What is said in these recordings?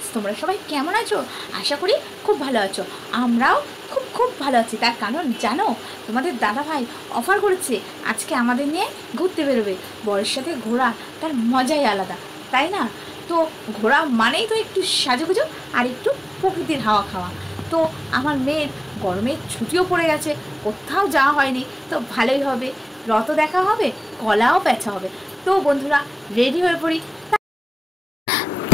Friends, তোমরা সবাই কেমন আছো? আশা করি খুব ভালো আছো। আমরাও খুব খুব ভালো আছি। তার কারণ জানো, তোমাদের দাদা ভাই অফার করেছে আজকে আমাদের নিয়ে ঘুরতে বেরোবে। বরের সাথে ঘোরা তার মজাই আলাদা, তাই না? তো ঘোরা মানেই তো একটু সাজুগুজু আর একটু প্রকৃতির হাওয়া খাওয়া। তো আমার মেয়ের গরমের ছুটিও পড়ে গেছে, কোথাও যাওয়া হয়নি, তো ভালোই হবে, রথ দেখা হবে, কলাও পেঁচা হবে। তো বন্ধুরা রেডি হয়ে পড়ি।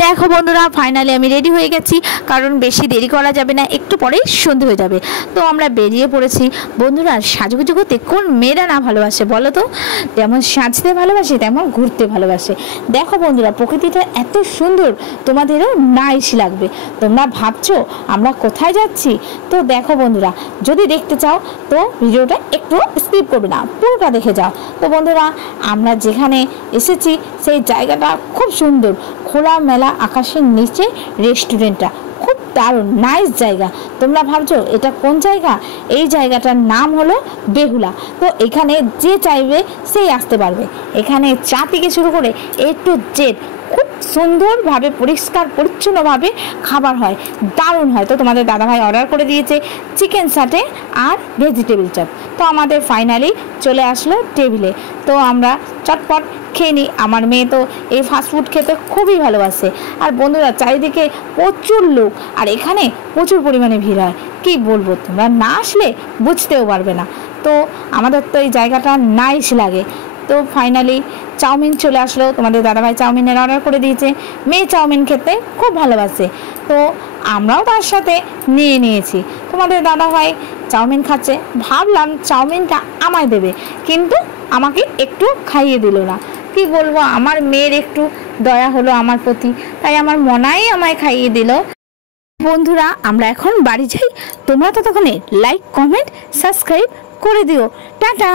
দেখো বন্ধুরা, ফাইনালি আমি রেডি হয়ে গেছি, কারণ বেশি দেরি করা যাবে না, একটু পরেই সন্ধে হয়ে যাবে। তো আমরা বেরিয়ে পড়েছি। বন্ধুরা, সাজুগুজু করতে কোন মেয়েরা না ভালোবাসে বলো তো? যেমন সাজতে ভালোবাসে তেমন ঘুরতে ভালোবাসে। দেখো বন্ধুরা, প্রকৃতিটা এত সুন্দর, তোমাদেরও নাইস লাগবে। তোমরা ভাবছো আমরা কোথায় যাচ্ছি? তো দেখো বন্ধুরা, যদি দেখতে চাও তো ভিডিওটা একটু স্কিপ করবে না, পুরোটা দেখে যাও। তো বন্ধুরা, আমরা যেখানে এসেছি সেই জায়গাটা খুব সুন্দর, খোলামেলা আকাশের নিচে রেস্টুরেন্টটা খুব দারুণ নাইস জায়গা। তোমরা ভাবছো এটা কোন জায়গা? এই জায়গাটার নাম হলো বেহুলা। তো এখানে যে চাইবে সেই আসতে পারবে। এখানে চা থেকে শুরু করে এ টু জেড খুব সুন্দরভাবে পরিষ্কার পরিচ্ছন্নভাবে খাবার হয়, দারুণ হয়। তো তোমাদের দাদাভাই অর্ডার করে দিয়েছে চিকেন সাটে আর ভেজিটেবিল চপ। তো আমাদের ফাইনালি চলে আসলো টেবিলে। তো আমরা চটপট খেয়ে নিই। আমার মেয়ে তো এই ফাস্টফুড খেতে খুবই ভালোবাসে। আর বন্ধুরা, চারিদিকে প্রচুর লোক, আর এখানে প্রচুর পরিমাণে ভিড় হয়। কি বলবো, তোমরা না আসলে বুঝতেও পারবে না। তো আমাদের তো এই জায়গাটা নাইস লাগে। তো ফাইনালি চাউমিন চলে আসলো। তোমাদের দাদাভাই চাউমিনের অর্ডার করে দিয়েছে। মেয়ে চাউমিন খেতে খুব ভালোবাসে, তো আমরাও তার সাথে নিয়ে নিয়েছি। তোমাদের দাদাভাই চাউমিন খাচ্ছে, ভাবলাম চাউমিনটা আমায় দেবে, কিন্তু আমাকে একটু খাইয়ে দিল না। কি বলবো, আমার মেয়ের একটু দয়া হলো আমার প্রতি, তাই আমার মনাই আমায় খাইয়ে দিল। বন্ধুরা, আমরা এখন বাড়ি যাই। তোমরা ততক্ষণে লাইক, কমেন্ট, সাবস্ক্রাইব করে দিও। টাটা।